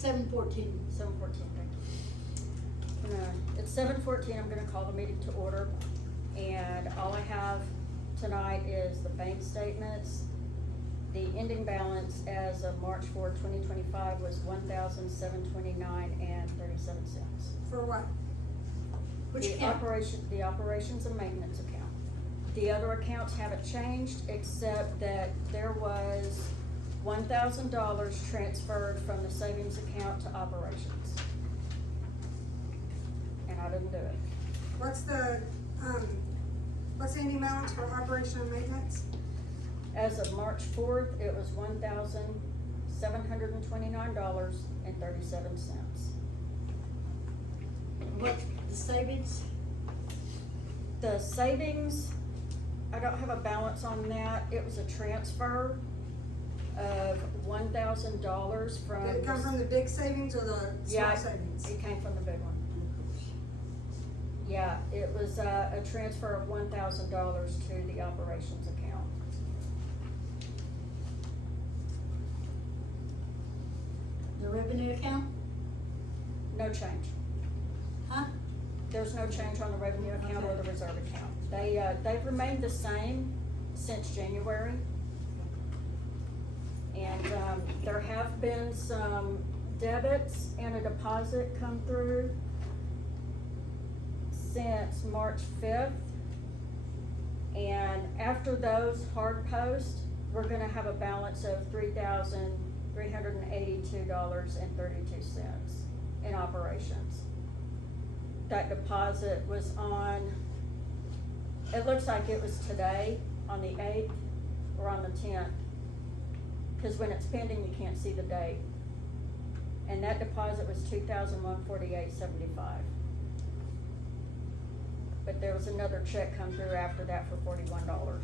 7:14. 7:14, thank you. It's 7:14, I'm gonna call the meeting to order, and all I have tonight is the bank statements. The ending balance as of March 4, 2025 was $1,729.37. For what? Which The account? the operations and maintenance account. The other accounts haven't changed, except that there was $1,000 transferred from the savings account to operations. And I didn't do it. What's the ending balance for operation and maintenance? As of March 4th, it was $1,729.37. What, the savings? The savings, I don't have a balance on that. It was a transfer of $1,000 from. Did it come from the big savings or the Yeah, small savings? it came from the big one. Yeah, it was a transfer of $1,000 to the operations account. The revenue account? No change. Huh? There's no change on the revenue account or the reserve account. They've remained the same since January. And, there have been some debits and a deposit come through since March 5th. And after those hard posts, we're gonna have a balance of $3,382.32 in operations. That deposit was on, it looks like it was today, on the 8th or on the 10th. Cause when it's pending, you can't see the date. And that deposit was $2,148.75. But there was another check come through after that for $41.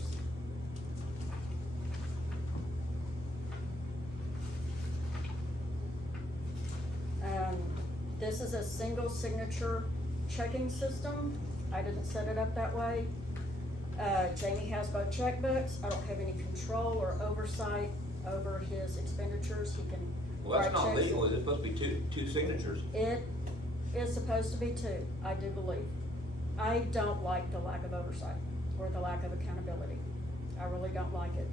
This is a single signature checking system. I didn't set it up that way. Jamie has both checkbooks. I don't have any control or oversight over his expenditures. He can Well, that's write not checks. legal, is it supposed to be two signatures? It is supposed to be two, I do believe. I don't like the lack of oversight or the lack of accountability. I really don't like it.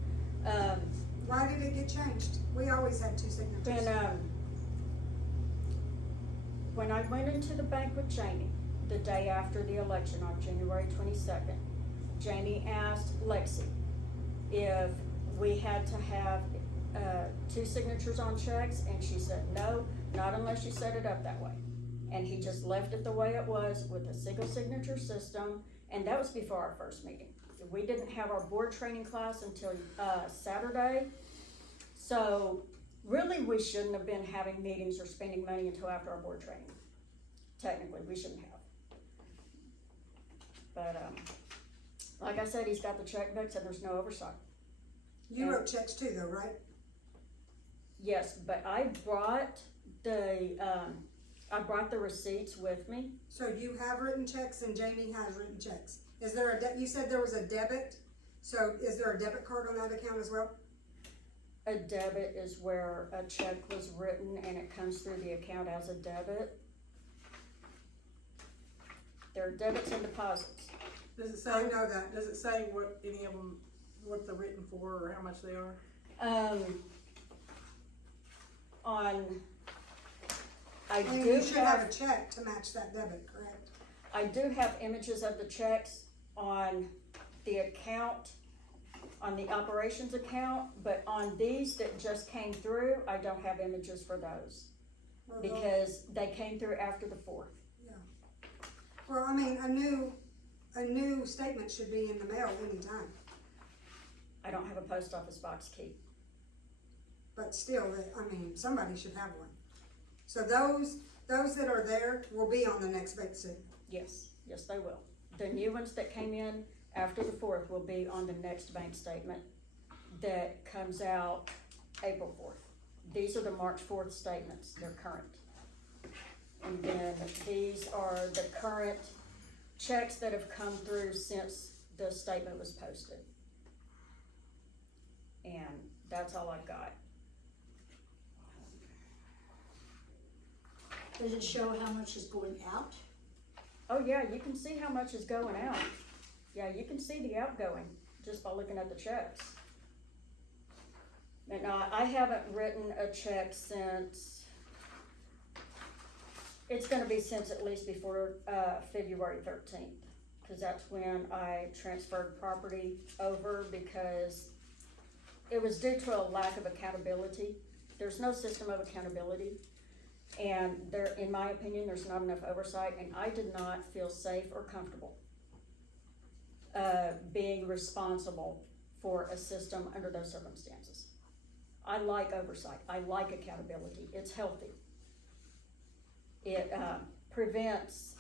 Why did it get changed? We always had two signatures. When I went into the bank with Jamie, the day after the election on January 22nd, Jamie asked Lexi if we had to have, two signatures on checks, and she said, no, not unless you set it up that way. And he just left it the way it was with a single signature system, and that was before our first meeting. We didn't have our board training class until, Saturday, so really, we shouldn't have been having meetings or spending money until after our board training. Technically, we shouldn't have. But, like I said, he's got the checkbooks and there's no oversight. You wrote checks too though, right? Yes, but I brought the receipts with me. So you have written checks and Jamie has written checks. Is there you said there was a debit, so is there a debit card on that account as well? A debit is where a check was written and it comes through the account as a debit. There are debits and deposits. Does it say, I know that. does it say what any of them, what they're written for or how much they are? And you should have a check to match that debit, correct? I do have images of the checks on the account, on the operations account, but on these that just came through, I don't have images for those. Well, Because they came through after the 4th. Yeah. Well, I mean, a new statement should be in the mail anytime, I don't have a post office box key. but still, I mean, somebody should have one. So those that are there will be on the next bank statement. Yes, yes, they will. The new ones that came in after the 4th will be on the next bank statement that comes out April 4th. These are the March 4th statements, they're current. And then these are the current checks that have come through since the statement was posted. And that's all I've got. Does it show how much is going out? Oh, yeah, you can see how much is going out. Yeah, you can see the outgoing just by looking at the checks. And I haven't written a check since, it's gonna be since at least before, February 13th. Cause that's when I transferred property over because it was due to a lack of accountability. There's no system of accountability. And there, in my opinion, there's not enough oversight, and I did not feel safe or comfortable being responsible for a system under those circumstances. I like oversight, I like accountability, it's healthy. It prevents,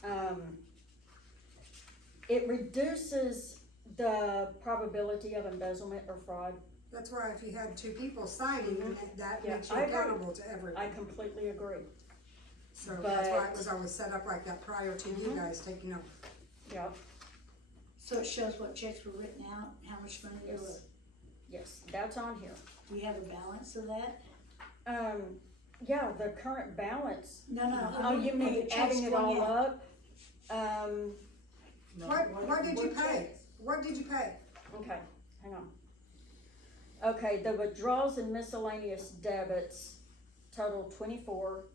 it reduces the probability of embezzlement or fraud. That's why if you had two people signing, that Yeah, makes you I agree. accountable to everyone. I completely agree. So that's why it but- was always set up like that prior to you guys taking over. Yep, So it shows what checks were written out, how much money there yes, was. yes, that's on here. Do you have a balance of that? Yeah, the current balance. No, no. Oh, you of the mean checks adding it going all out. up? No, What did you what pay? checks? What did you pay? Okay, hang on. Okay, the withdrawals and miscellaneous debits total 24,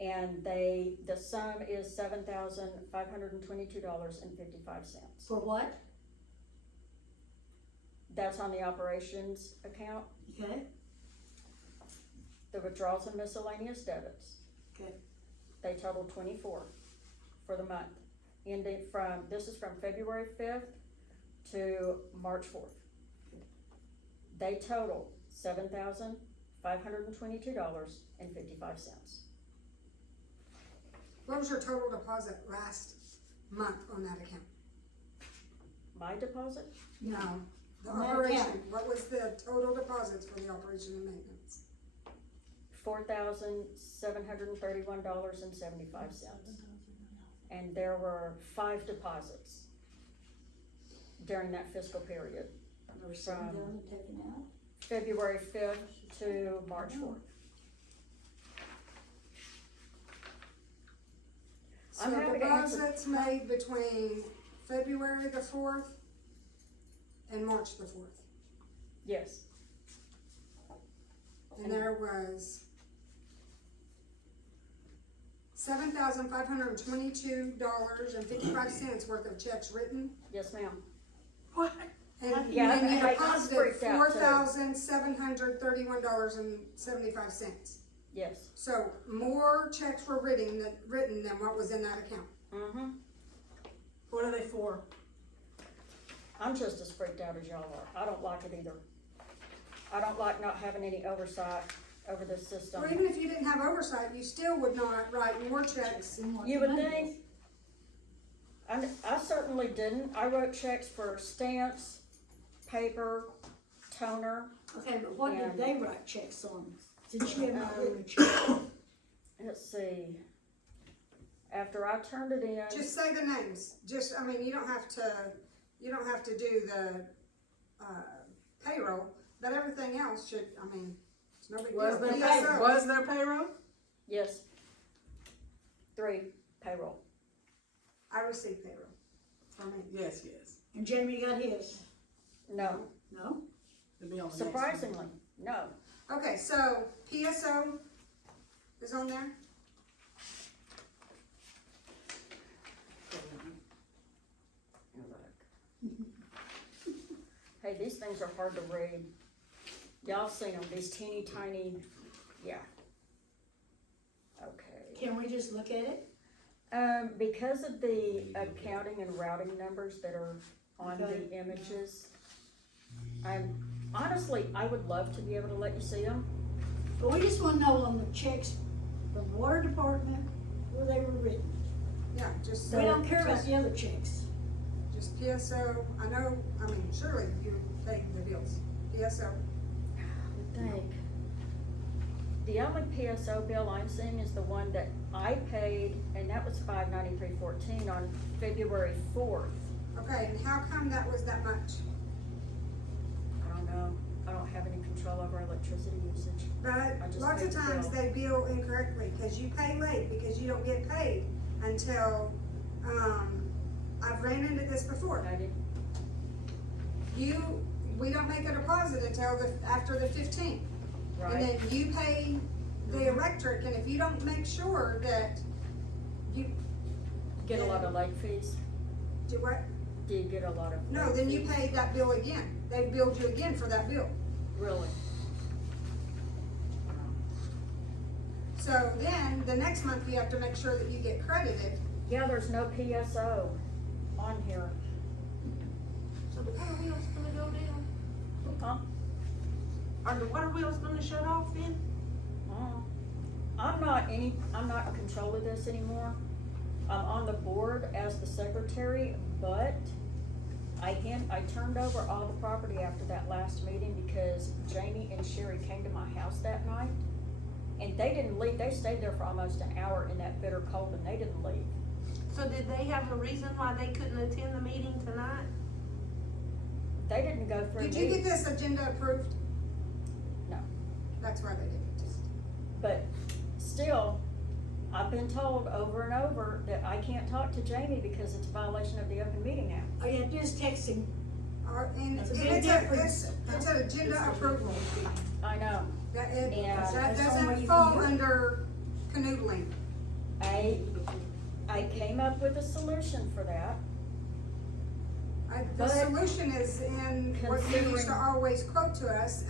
and the sum is $7,522.55. For what? That's on the operations account. Okay, The withdrawals and miscellaneous debits, okay. they total 24 for the month, ending from, this is from February 5th to March 4th. They total $7,522.55. What was your total deposit last month on that account? My deposit? No, the On that operation, account. what was the total deposits for the operation and maintenance? $4,731.75. And there were 5 deposits during that fiscal period, There was 7,000 taken out. February 5th to March 4th. I'm So happy to answer- deposits made between February the 4th and March the 4th. Yes, And there was $7,522.55 worth of checks written. yes ma'am. What? And Yeah, and you I deposited freaked out, too. $4,731.75. Yes. So more checks were written than what was in that account. Mm-hmm. What are they for? I'm just as freaked out as y'all are. I don't like it either. I don't like not having any oversight over this system. Well, even if you didn't have oversight, you still would not write more checks. And what You the would money think, I certainly didn't. I wrote checks for stamps, paper, toner. was. Okay, but what did And- they write checks on? Since you have not written a check. Let's see. After I turned it in, Just say the names. I mean, you don't have to do the, payroll, but everything else should, I mean, it's no big deal. Was there PSO. was there payroll? yes. 3, payroll. I received payroll for me. Yes, yes. And Jamie got his. No, No? It'll be on the next one. surprisingly, no. Okay, so PSO is on there? Hey, these things are hard to read. Y'all seen them, these teeny tiny, yeah. Okay. Can we just look at it? Because of the accounting and routing numbers that are on Okay. the images, honestly, I would love to be able to let you see them. But we just wanna know on the checks from the water department, where they were written. Yeah, just. We don't care about the other checks. Just PSO, I know, I mean, surely you paid the bills, PSO. I would think. The only PSO bill I'm seeing is the one that I paid, and that was $593.14 on February 4th. Okay, and how come that was that much? I don't know, I don't have any control over electricity. electricity usage. But I just lots of paid the times bill. they bill incorrectly, cause you pay late, because you don't get paid until, I've ran into this before. I did, We don't make a deposit until after the 15th. And right? then you pay the electric, and if you don't make sure that you Get a lot of late fees? do what? Do you get a lot of? No, late then you fees? pay that bill again. They billed you again for that bill. Really? So then, the next month, you have to make sure that you get credited. Yeah, there's no PSO on here. So the water wheel's gonna go down? Huh? Are the water wheels gonna shut off then? Oh. I'm not in control of this anymore. I'm on the board as the secretary, but I turned over all the property after that last meeting because Jamie and Sherry came to my house that night. And they didn't leave, they stayed there for almost an hour in that bitter cold and they didn't leave. So did they have a reason why they couldn't attend the meeting tonight? They didn't go through me. Did you get this agenda approved? No. That's why they didn't. But still, I've been told over and over that I can't talk to Jamie because it's a violation of the Open Meeting Act. Oh, yeah, just text him. And That's a it's big difference. it's an agenda approval. I know. That Yeah. that That's the only way doesn't you fall can do it. under canoodling. I came up with a solution for that. The But solution is in what you used to considering- always quote to us,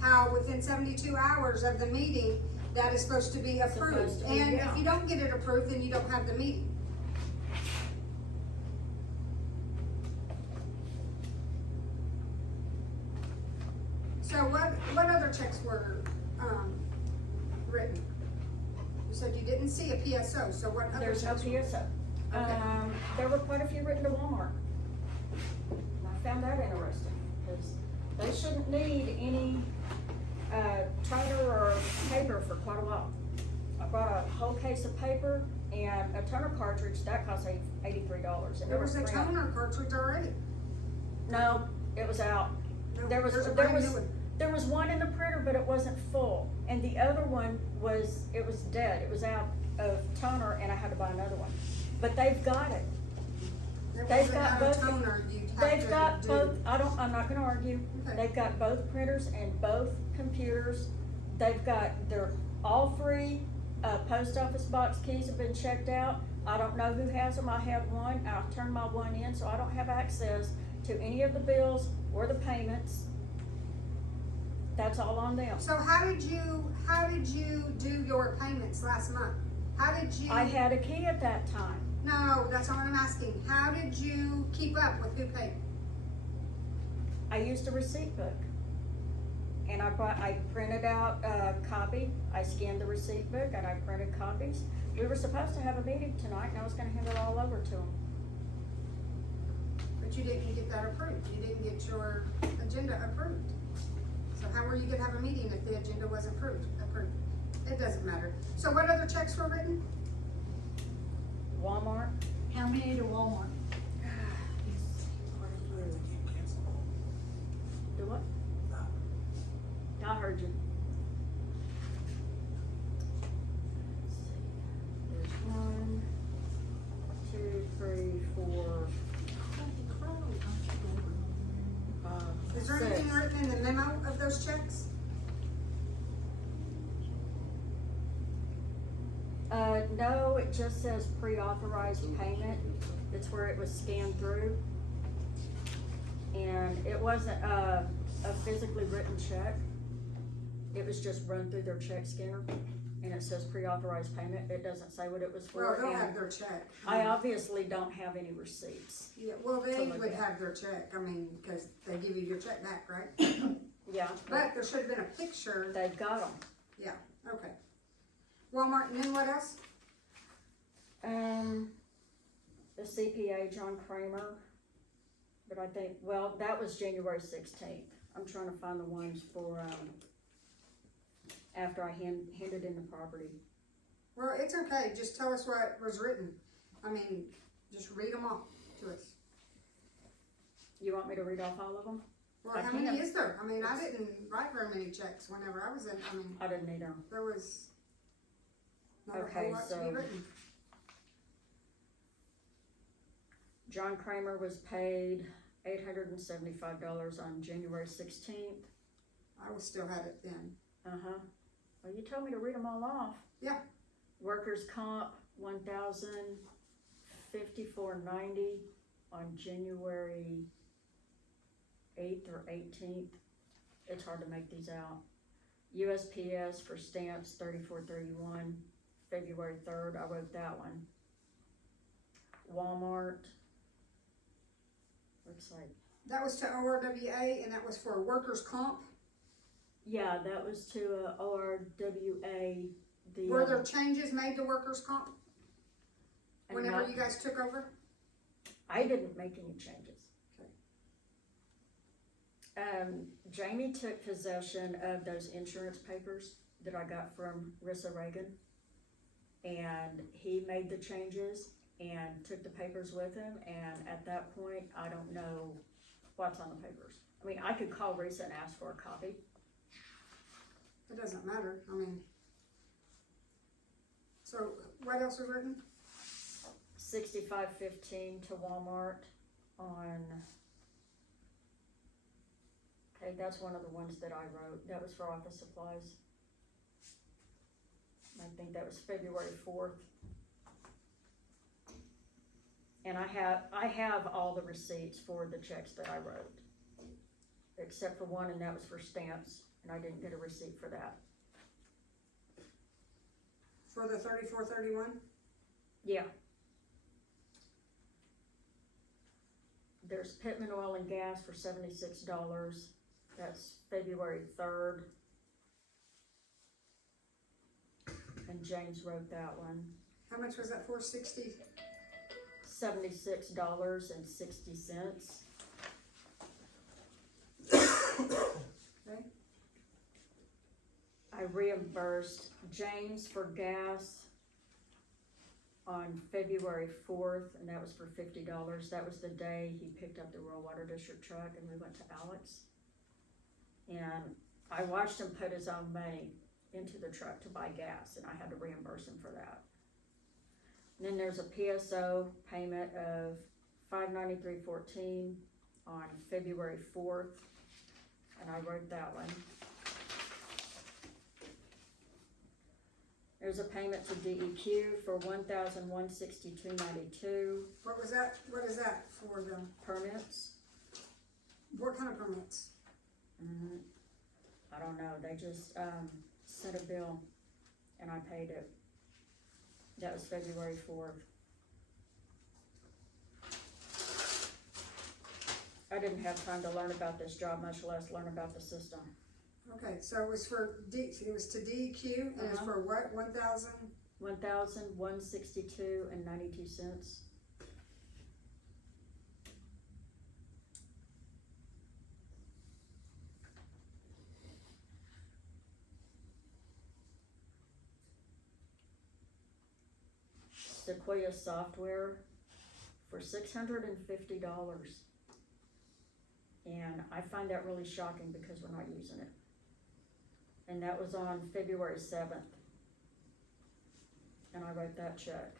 how within 72 hours of the meeting, that is supposed to be approved. Supposed to be, And yeah. if you don't get it approved, then you don't have the meeting. So what other checks were, written? You said you didn't see a PSO, so what other there's no checks? PSO. Okay. There were quite a few written to Walmart. And I found that interesting, because they shouldn't need any, toner or paper for quite a while. I bought a whole case of paper and a toner cartridge, that cost $83. And There was a three of them. toner cartridge already. No, it was out. No, There was, there's a there brand was, new one. there was one in the printer, but it wasn't full, and the other one was, it was dead, it was out of toner, and I had to buy another one. But they've got it, It they've wasn't got out of both- toner, you'd have they've to got do- both, I'm not gonna argue, Okay. they've got both printers and both computers, they're all three, post office box keys have been checked out, I don't know who has them, I have one, I've turned my one in, so I don't have access to any of the bills or the payments. That's all on them. So how did you do your payments last month? How did you? I had a key at that time. No, that's not what I'm asking. How did you keep up with who paid? I used a receipt book. And I printed out a copy, I scanned the receipt book and I printed copies. We were supposed to have a meeting tonight and I was gonna hand it all over to them. But you didn't get that approved. You didn't get your agenda approved. So how were you gonna have a meeting if the agenda wasn't approved? It doesn't matter. So what other checks were written? Walmart, How many to Walmart? do what? I heard you. Let's see. There's 1, 2, 3, 4, 5, Is there 6. anything written in the memo of those checks? No, it just says pre-authorized payment. It's where it was scanned through. And it wasn't a physically written check. It was just run through their check scanner. And it says pre-authorized payment. It doesn't say what it was Well, for. they'll And have their check. I obviously don't have any receipts. Yeah, well, they to look would at. have their check, I mean, cause they give you your check back, right? Yeah, But there should have been a picture, they've got them. yeah, okay. Walmart, and then what else? The CPA, John Kramer. But I think, well, that was January 16th. I'm trying to find the ones for, after I handed in the property. Well, it's okay, just tell us what was written. I mean, just read them off to us. You want me to read off all of them? Well, I how many can't. is there? I mean, I didn't write very many checks whenever I was in, I mean, I didn't either. there was not a Okay, whole lot to be so- written. John Kramer was paid $875 on January 16th. I was still had it then. Uh-huh. Well, you told me to read them all off. Yeah. Workers' comp, $1,054.90 on January 8th or 18th. It's hard to make these out. USPS for stamps, $34.31, February 3rd, I wrote that one. Walmart, looks like, That was to ORWA and that was for workers' comp. yeah, that was to ORWA, the. Were there changes made to workers' comp and whenever not- you guys took over? I didn't make any changes. Okay. Jamie took possession of those insurance papers that I got from Rissa Reagan. And he made the changes and took the papers with him, and at that point, I don't know what's on the papers. I mean, I could call Rissa and ask for a copy. It doesn't matter, I mean. So, what else was written? 6515 to Walmart on, okay, that's one of the ones that I wrote. That was for office supplies. I think that was February 4th. And I have all the receipts for the checks that I wrote. Except for one, and that was for stamps, and I didn't get a receipt for that. For the 3431? Yeah. There's Pittman Oil and Gas for $76. That's February 3rd. And James wrote that one. How much was that for? 60? $76.60. Okay. I reimbursed James for gas on February 4th, and that was for $50. That was the day he picked up the rural water district truck and we went to Alex. And I watched him put his own money into the truck to buy gas, and I had to reimburse him for that. And then there's a PSO payment of $593.14 on February 4th, and I wrote that one. There's a payment to DEQ for $1,162.92 What was that? What is that for the, permits. what kind of permits? I don't know, they just, sent a bill and I paid it. That was February 4th. I didn't have time to learn about this job, much less learn about the system. Okay, so it was for it was to DEQ and it's Uh-huh. for what, 1,000? $1,162.92. Sequoia software for $650. And I find that really shocking because we're not using it. And that was on February 7th. And I wrote that check.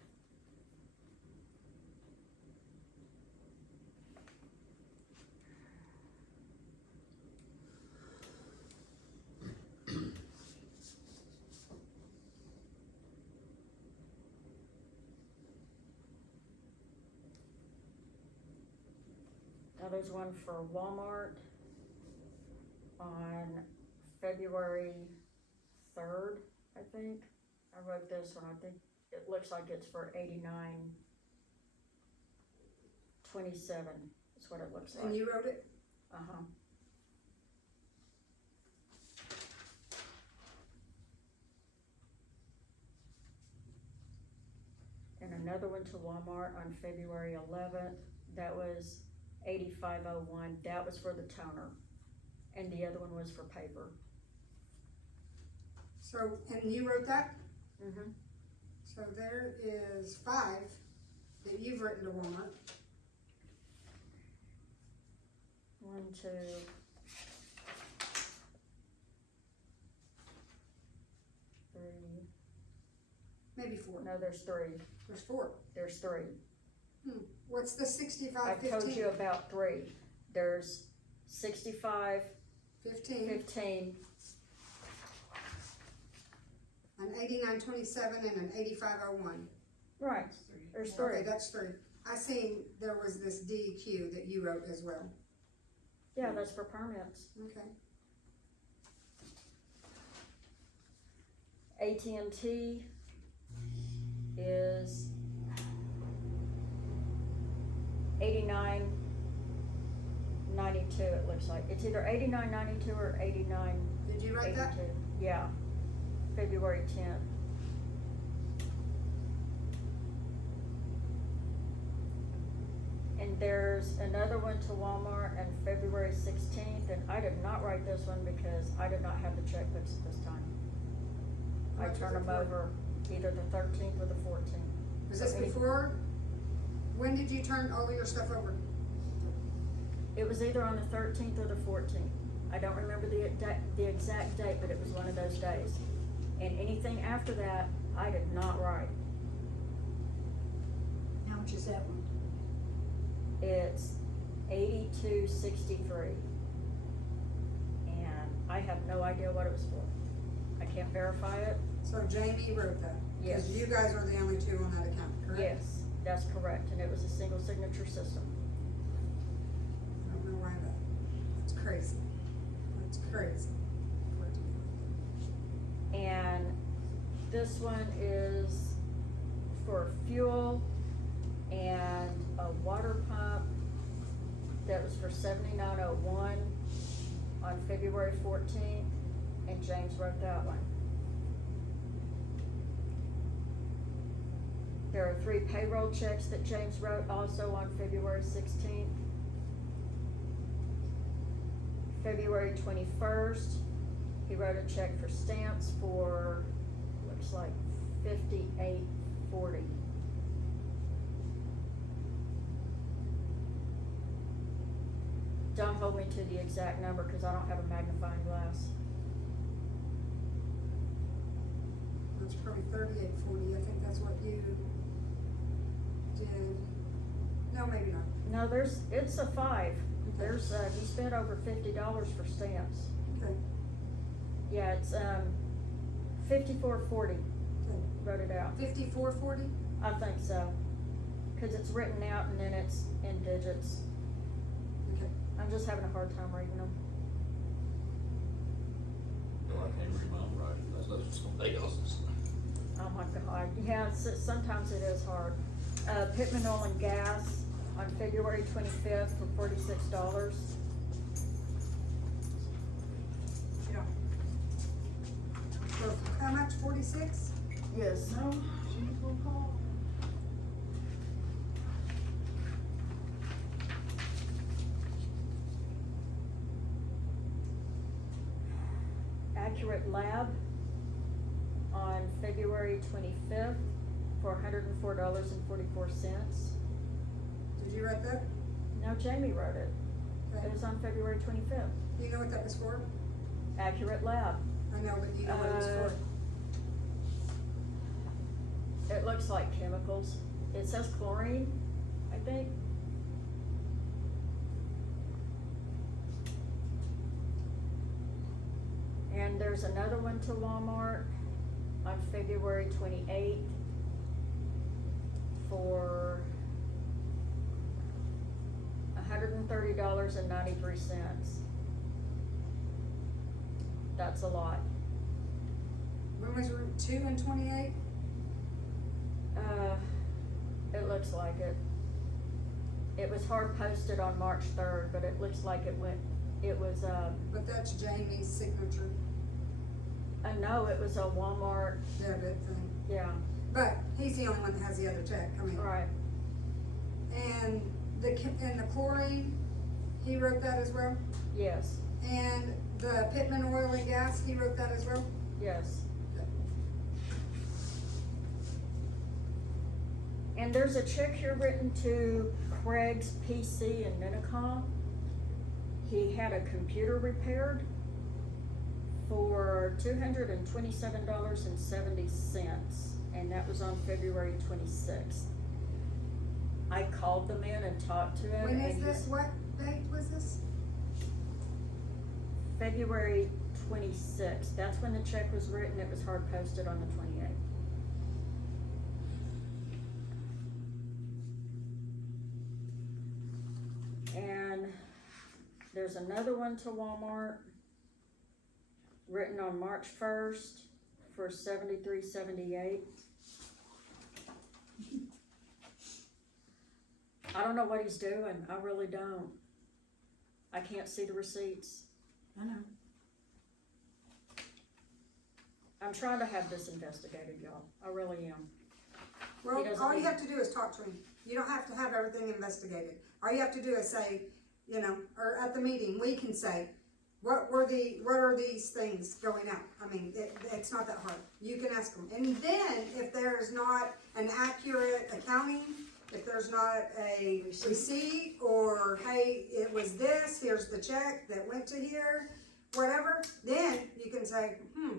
Now there's one for Walmart on February 3rd, I think. I wrote this one, I think it looks like it's for $89.27, is what it looks like. And you wrote it? Uh-huh. And another one to Walmart on February 11th, that was $85.01, that was for the toner. And the other one was for paper. So, and you wrote that? Mm-hmm. So there is 5 that you've written to Walmart. 1, 2, Maybe four. No, there's three. There's four. There's three. What's the I 65-15? told you about three. There's 65, 15, 15, an 89-27, and an 85-01. right, there's Okay, three. that's three. I seen there was this DEQ that you wrote as well. Yeah, that's for permits. Okay. AT&T is 89.92. It looks like it's either 89.92 or 89.82. Did you write that? Yeah, February 10th. And there's another one to Walmart on February 16th, and I did not write this one because I did not have the checkbooks at this time. I What was turn it them for? over either the 13th or the 14th. Was this So any- before? When did you turn all of your stuff over? It was either on the 13th or the 14th. I don't remember the exact date, but it was one of those days. And anything after that, I did not write. How much is that one? It's 82.63. And I have no idea what it was for. I can't verify it. So Jamie wrote that? Yes. Because you guys are the only two on that account, correct? Yes, that's correct, and it was a single signature system. I don't know why that's crazy. That's crazy. And this one is for fuel and a water pump that was for 7901 on February 14th, and James wrote that one. There are 3 payroll checks that James wrote also on February 16th. February 21st, he wrote a check for stamps for, looks like $58.40. Don't hold me to the exact number because I don't have a magnifying glass. It's probably 38.40. I think that's what you did. No, maybe not. No, it's a 5. There's, he spent over $50 for stamps. Okay. Yeah, it's, 54.40, Okay. wrote it out. 54.40? I think so. Cause it's written out and then it's in digits. Okay. I'm just having a hard time reading them. No, I can't read my own writing, that's somebody else's. Oh my God, yeah, sometimes it is hard. Pittman Oil and Gas on February 25th for $46. Yeah. So how much? 46? Yes. No, she's gonna call. Accurate Lab on February 25th for $104.44. Did you write that? No, Jamie wrote it. Okay. It was on February 25th. Do you know what that was for? Accurate Lab. I know, but do you know what it was for? It looks like chemicals. It says chlorine, I think. And there's another one to Walmart on February 28th for $130.93. That's a lot. When was Route 2 and 28? It looks like it. It was hard posted on March 3rd, but it looks like it was, But that's Jamie's signature no, it was a Walmart, debit thing. yeah, But he's the only one that has the other check, I mean. right. And the chlorine, he wrote that as well? Yes, And the Pittman Oil and Gas, he wrote that as well? yes. And there's a check here written to Craig's PC in Minnetonka. He had a computer repaired for $227.70, and that was on February 26th. I called the man and talked to him. When is and this, he's- what date was this? February 26th, that's when the check was written, it was hard posted on the 28th. And there's another one to Walmart, written on March 1st for $73.78. I don't know what he's doing, I really don't. I can't see the receipts. I know. I'm trying to have this investigated, y'all. I really am. Well, He doesn't all you need- have to do is talk to him. You don't have to have everything investigated. All you have to do is say, you know, or at the meeting, we can say, what are these things going out? I mean, it's not that hard. You can ask them. And then if there's not an accurate accounting, if there's not a receipt, or hey, it was this, here's the check that went to here, whatever, then you can say,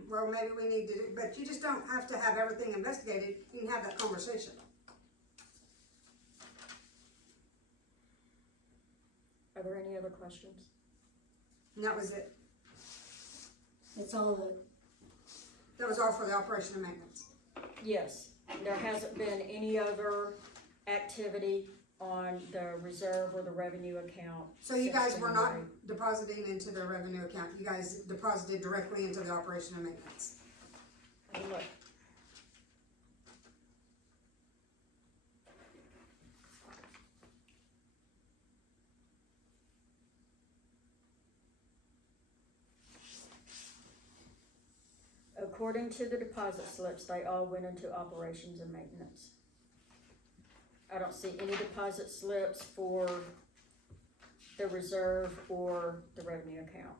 well, maybe we need to do, but you just don't have to have everything investigated. You can have that conversation. Are there any other questions? And that was it. That's all That was all for the operation and maintenance. Yes, there hasn't been any other activity on the reserve or the revenue account. So you since guys were not January. depositing into the revenue account. You guys deposited directly into the operation and maintenance. Hey, look. According to the deposit slips, they all went into operations and maintenance. I don't see any deposit slips for the reserve or the revenue account.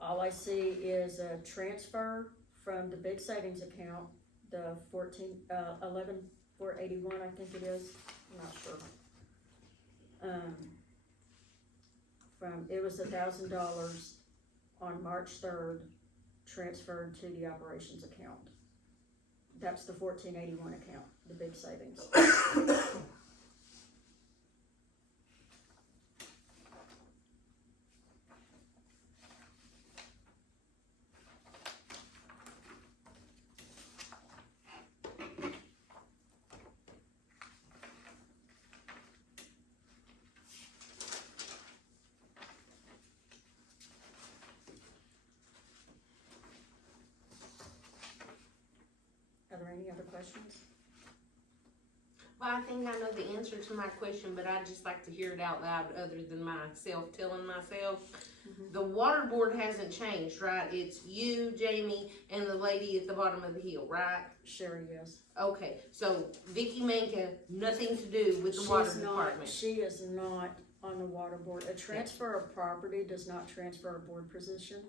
All I see is a transfer from the big savings account, the 11,481, I think it is, I'm not sure. It was $1,000 on March 3rd, transferred to the operations account. That's the 1481 account, the big savings. Are there any other questions? Well, I think I know the answer to my question, but I'd just like to hear it out loud other than myself telling myself. The water board hasn't changed, right? It's you, Jamie, and the lady at the bottom of the hill, right? Sherry, yes. Okay, so Vicky Manka, nothing to do with the water department. She is not on the water board. A transfer of property does not transfer a board position.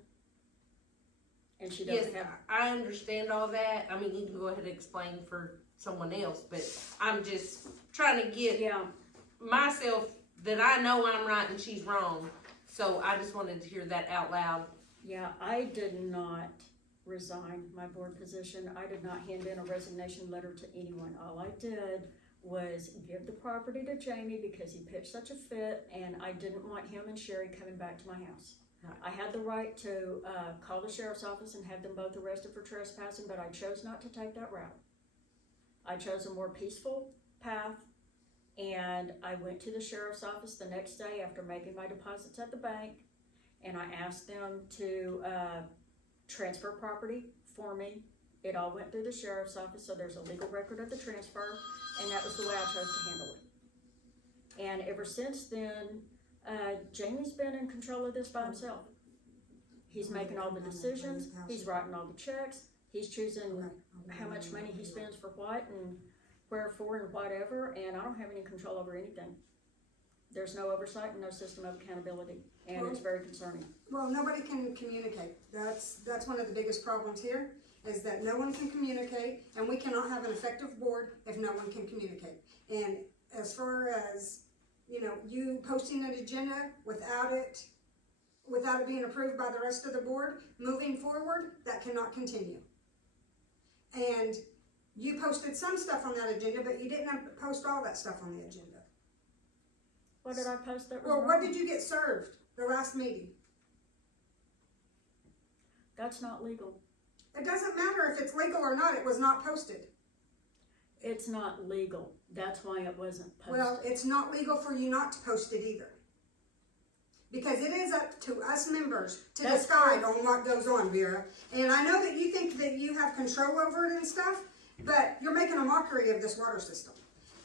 And she Yes, doesn't have, I understand all that. I mean, you can go ahead and explain for someone else, but I'm just trying to get yeah, myself that I know I'm right and she's wrong. So I just wanted to hear that out loud. yeah, I did not resign my board position. I did not hand in a resignation letter to anyone. All I did was give the property to Jamie because he pitched such a fit, and I didn't want him and Sherry coming back to my house. Right. I had the right to call the sheriff's office and have them both arrested for trespassing, but I chose not to take that route. I chose a more peaceful path, and I went to the sheriff's office the next day after making my deposits at the bank, and I asked them to transfer property for me. It all went through the sheriff's office, so there's a legal record of the transfer, and that was the way I chose to handle it. And ever since then, Jamie's been in control of this by himself. He's making all the decisions, he's writing all the checks, he's choosing how much money he spends for what and where for and whatever, and I don't have any control over anything. There's no oversight and no system of accountability, and it's very concerning. Well, nobody can communicate. That's one of the biggest problems here, is that no one can communicate, and we cannot have an effective board if no one can communicate. And as far as, you know, you posting an agenda without it being approved by the rest of the board, moving forward, that cannot continue. And You posted some stuff on that agenda, but you didn't post all that stuff on the agenda. What did I post that was Well, wrong? what did you get served the last meeting? That's not legal. It doesn't matter if it's legal or not, it was not posted. It's not legal. That's why it wasn't posted. Well, it's not legal for you not to post it either. Because it is up to us members to That's decide true. on what goes on, Vera. And I know that you think that you have control over it and stuff, but you're making a mockery of this water system.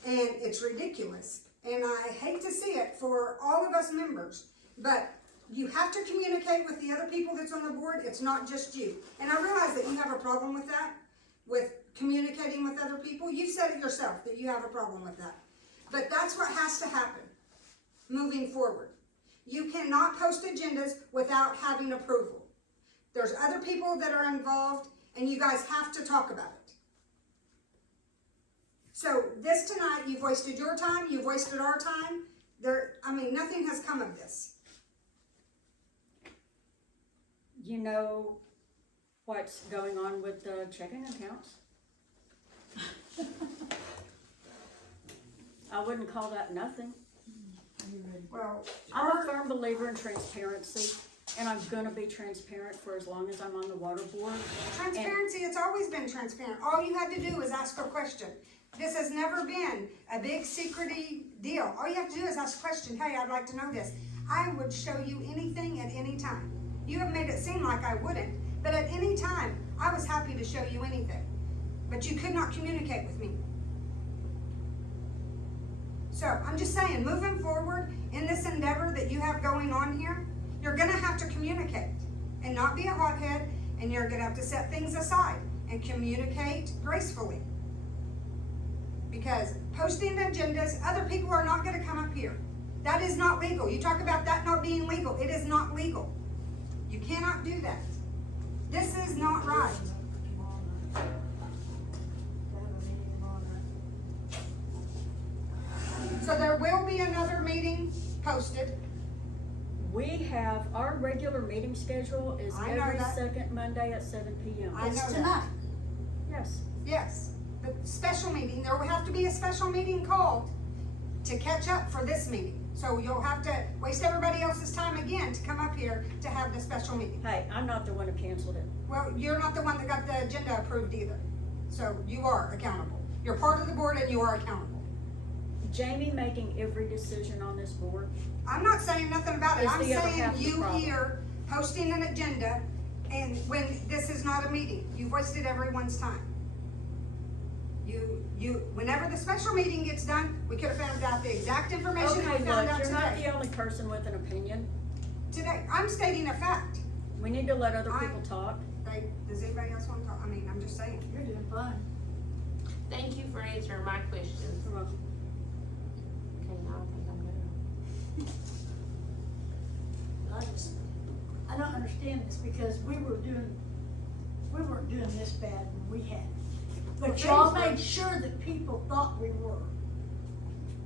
And it's ridiculous. And I hate to see it for all of us members, but you have to communicate with the other people that's on the board. It's not just you. And I realize that you have a problem with that, with communicating with other people. You said it yourself that you have a problem with that. But that's what has to happen moving forward. You cannot post agendas without having approval. There's other people that are involved, and you guys have to talk about it. So this tonight, you've wasted your time, you've wasted our time. Nothing has come of this. You know what's going on with the checking accounts? I wouldn't call that nothing. Well, I'm a firm believer in transparency, and I'm gonna be transparent for as long as I'm on the water board. transparency, it's always been transparent. All you had to do was ask a question. This has never been a big secret-y deal. All you have to do is ask a question. Hey, I'd like to know this. I would show you anything at any time. You have made it seem like I wouldn't, but at any time, I was happy to show you anything. But you could not communicate with me. So I'm just saying, moving forward in this endeavor that you have going on here, you're gonna have to communicate and not be a hothead, and you're gonna have to set things aside and communicate gracefully. Because posting agendas, other people are not gonna come up here. That is not legal. You talk about that not being legal. It is not legal. You cannot do that. This is not right. So there will be another meeting posted. We have, our regular meeting schedule is I know every that. second Monday at 7 p.m. I know It's that. tonight. Yes. Yes, the special meeting, there will have to be a special meeting called to catch up for this meeting. So you'll have to waste everybody else's time again to come up here to have the special meeting. Hey, I'm not the one who canceled it. Well, you're not the one that got the agenda approved either. So you are accountable. You're part of the board and you are accountable. Jamie making every decision on this board. I'm not saying nothing about it. Is I'm the other saying half the you problem. here posting an agenda, and when this is not a meeting, you've wasted everyone's time. Whenever the special meeting gets done, we could have found out the exact information we Okay, found look, out you're not today. the only person with an opinion. Today, I'm stating a fact. We need to let other people talk. Does anybody else want to talk? I'm just saying. You're doing fine. Thank you for answering my questions. You're welcome. Okay, now I think I'm done. I don't understand this because we weren't doing this bad when we had it. But Well, y'all things were- made sure that people thought we were.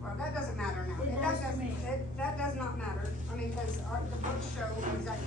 Well, that doesn't matter now. It does to me. That does not matter. Because the books show exactly